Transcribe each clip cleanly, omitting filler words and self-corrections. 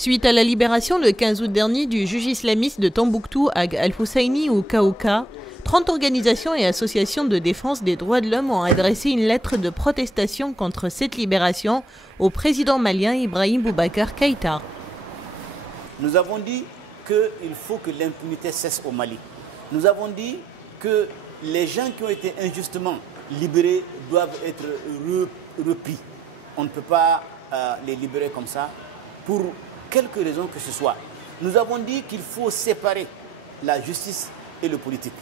Suite à la libération le 15 août dernier du juge islamiste de Tombouctou, Ag Al-Husseini ou Kaouka, 30 organisations et associations de défense des droits de l'homme ont adressé une lettre de protestation contre cette libération au président malien Ibrahim Boubacar Keïta. Nous avons dit qu'il faut que l'impunité cesse au Mali. Nous avons dit que les gens qui ont été injustement libérés doivent être repris. On ne peut pas les libérer comme ça pour quelque raison que ce soit. Nous avons dit qu'il faut séparer la justice et le politique,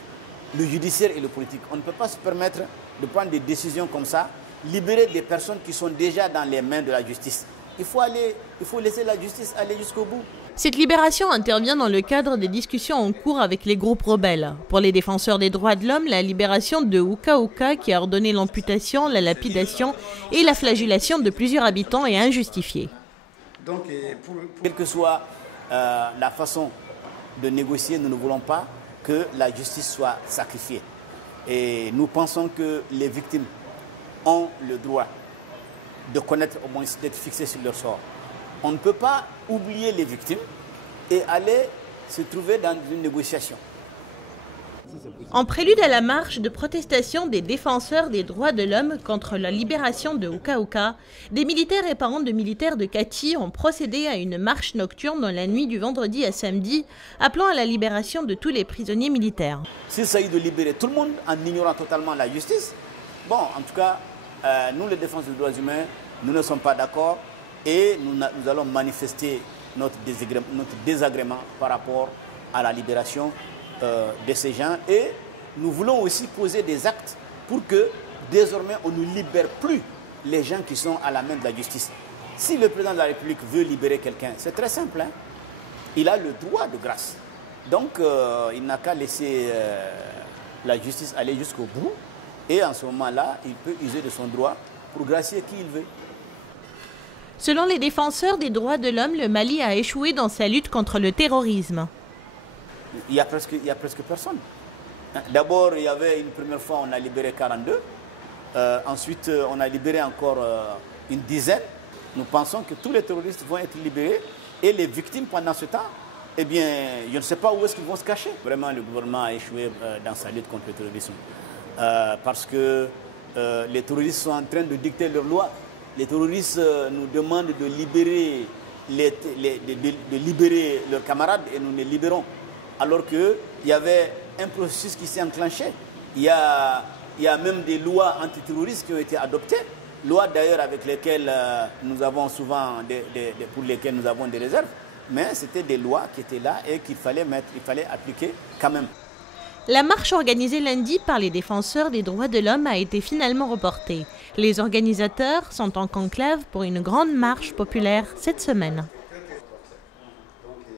le judiciaire et le politique. On ne peut pas se permettre de prendre des décisions comme ça, libérer des personnes qui sont déjà dans les mains de la justice. Il faut laisser la justice aller jusqu'au bout. Cette libération intervient dans le cadre des discussions en cours avec les groupes rebelles. Pour les défenseurs des droits de l'homme, la libération de Ouka qui a ordonné l'amputation, la lapidation et la flagellation de plusieurs habitants est injustifiée. Donc, quelle que soit la façon de négocier, nous ne voulons pas que la justice soit sacrifiée. Et nous pensons que les victimes ont le droit de connaître, au moins d'être fixées sur leur sort. On ne peut pas oublier les victimes et aller se trouver dans une négociation. En prélude à la marche de protestation des défenseurs des droits de l'homme contre la libération de Ouka, des militaires et parents de militaires de Kati ont procédé à une marche nocturne dans la nuit du vendredi à samedi, appelant à la libération de tous les prisonniers militaires. S'il s'agit de libérer tout le monde en ignorant totalement la justice, bon, en tout cas, nous les défenseurs des droits humains, nous ne sommes pas d'accord et nous allons manifester notre désagrément par rapport à la libération de ces gens, et nous voulons aussi poser des actes pour que désormais on ne libère plus les gens qui sont à la main de la justice. Si le président de la République veut libérer quelqu'un, c'est très simple, hein? Il a le droit de grâce. Donc il n'a qu'à laisser la justice aller jusqu'au bout, et en ce moment-là, il peut user de son droit pour gracier qui il veut. Selon les défenseurs des droits de l'homme, le Mali a échoué dans sa lutte contre le terrorisme. Il y a presque personne. D'abord, il y avait une première fois, on a libéré 42. Ensuite, on a libéré encore une dizaine. Nous pensons que tous les terroristes vont être libérés. Et les victimes, pendant ce temps, eh bien, je ne sais pas où est-ce qu'ils vont se cacher. Vraiment, le gouvernement a échoué dans sa lutte contre le terrorisme. Parce que les terroristes sont en train de dicter leurs lois. Les terroristes nous demandent de libérer, libérer leurs camarades et nous les libérons. Alors qu'il y avait un processus qui s'est enclenché. Il y a même des lois antiterroristes qui ont été adoptées, lois d'ailleurs avec lesquelles nous avons souvent, pour lesquelles nous avons des réserves, mais c'était des lois qui étaient là et qu'il fallait appliquer quand même. La marche organisée lundi par les défenseurs des droits de l'homme a été finalement reportée. Les organisateurs sont en conclave pour une grande marche populaire cette semaine.